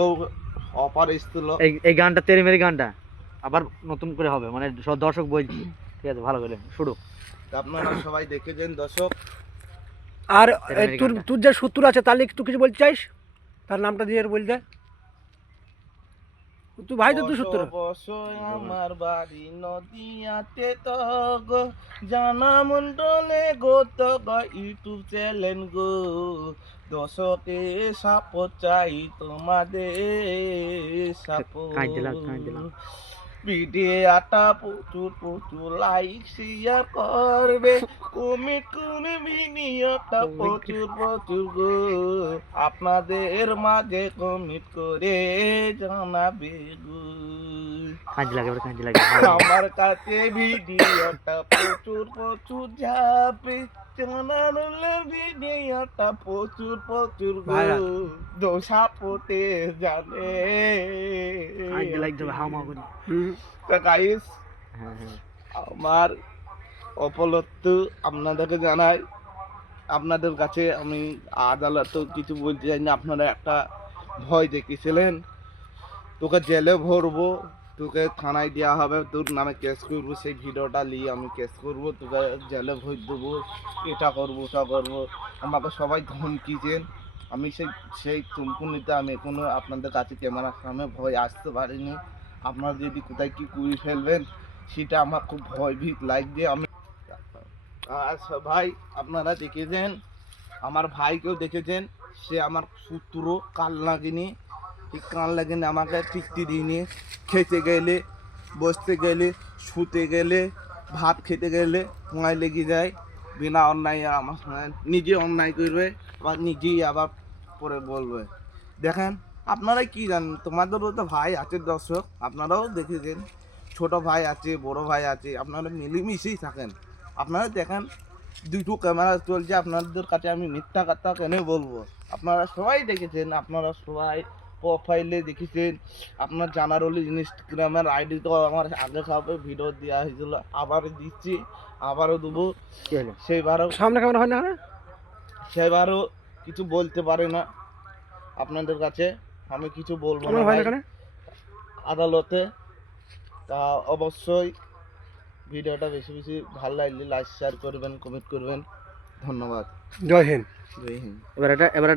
কেউ অফার এসেছিল। এই গানটা তেরি মেরি গানটা আবার নতুন করে হবে, মানে সব দর্শক বলছি। ঠিক আছে, ভালো করে শুরু। আপনারা সবাই দেখেছেন দর্শক। আর তোর তোর যে সূত্র আছে তাহলে একটু কিছু বলতে চাইস, তার নামটা দিয়ে বলতে। তুই ভাই তো তুই সূত্র। বসো আমার বাড়ি নদিয়াতে তো গো, জানা মন্ডলে গো তো গো ইউটিউব চ্যানেল গো, দশকে সাপ চাই তোমাদের সাপ। ভিডিওটা প্রচুর প্রচুর লাইক শেয়ার করবে, কমেন্ট করে ভিডিওটা প্রচুর প্রচুর গো, আপনাদের মাঝে কমেন্ট করে জানাবে গো। আমার কাছে ভিডিওটা প্রচুর প্রচুর যাবে, চ্যানেলের ভিডিওটা প্রচুর প্রচুর গো, দোষাপতে জানে। গাইস আমার অপলত্ব আপনাদেরকে জানাই, আপনাদের কাছে আমি আদালত কিছু বলতে চাই না। আপনারা একটা ভয় দেখিয়েছিলেন, তোকে জেলে ভরবো, তোকে থানায় দেওয়া হবে, তোর নামে কেস করবো, সেই ভিডিওটা নিয়ে আমি কেস করবো, তোকে জেলে ভর দেবো, এটা করবো ওটা করবো, আমাকে সবাই ধমকিয়েছেন। আমি সেই চুমকুনিতে আমি এখনো আপনাদের কাছে ক্যামেরার সামনে ভয় আসতে পারিনি। আপনারা যদি কোথায় কি করে ফেলবেন সেটা আমার খুব ভয় ভীত লাগছে। আমি ভাই আপনারা দেখেছেন, আমার ভাইকেও দেখেছেন, সে আমার সূত্র কাল লাগেনি, ঠিক কান লাগেনি, আমাকে টিকতে দিইনি। খেতে গেলে, বসতে গেলে, শুতে গেলে, ভাত খেতে গেলে সময় লেগে যায়, বিনা অন্যায় আমার নিজে অন্যায় করবে, আবার নিজেই আবার পরে বলবে। দেখেন আপনারাই কি জানেন, তোমাদেরও তো ভাই আছে দর্শক, আপনারাও দেখেছেন, ছোট ভাই আছে, বড় ভাই আছে, আপনারা মিলেমিশেই থাকেন। আপনারা দেখেন দুটো ক্যামেরা চলছে, আপনাদের কাছে আমি মিথ্যা কথা কেন বলবো? আপনারা সবাই দেখেছেন, আপনারা সবাই প্রোফাইলে দেখেছেন, আপনার জানার হলে ইনস্টাগ্রামের আইডি তো আমার আগে সবে ভিডিও দেওয়া হয়েছিল, আবারও দিচ্ছি, আবারও দেবো। সেইবারও সামনে ক্যামেরা হয় না, সেবারও কিছু বলতে পারে না আপনাদের কাছে, আমি কিছু বলবো না ভাই আদালতে। তা অবশ্যই ভিডিওটা বেশি বেশি ভালো লাগলে লাইক শেয়ার করবেন, কমেন্ট করবেন। ধন্যবাদ। জয় হিন্দ। জয় হিন্দ। এবার এটা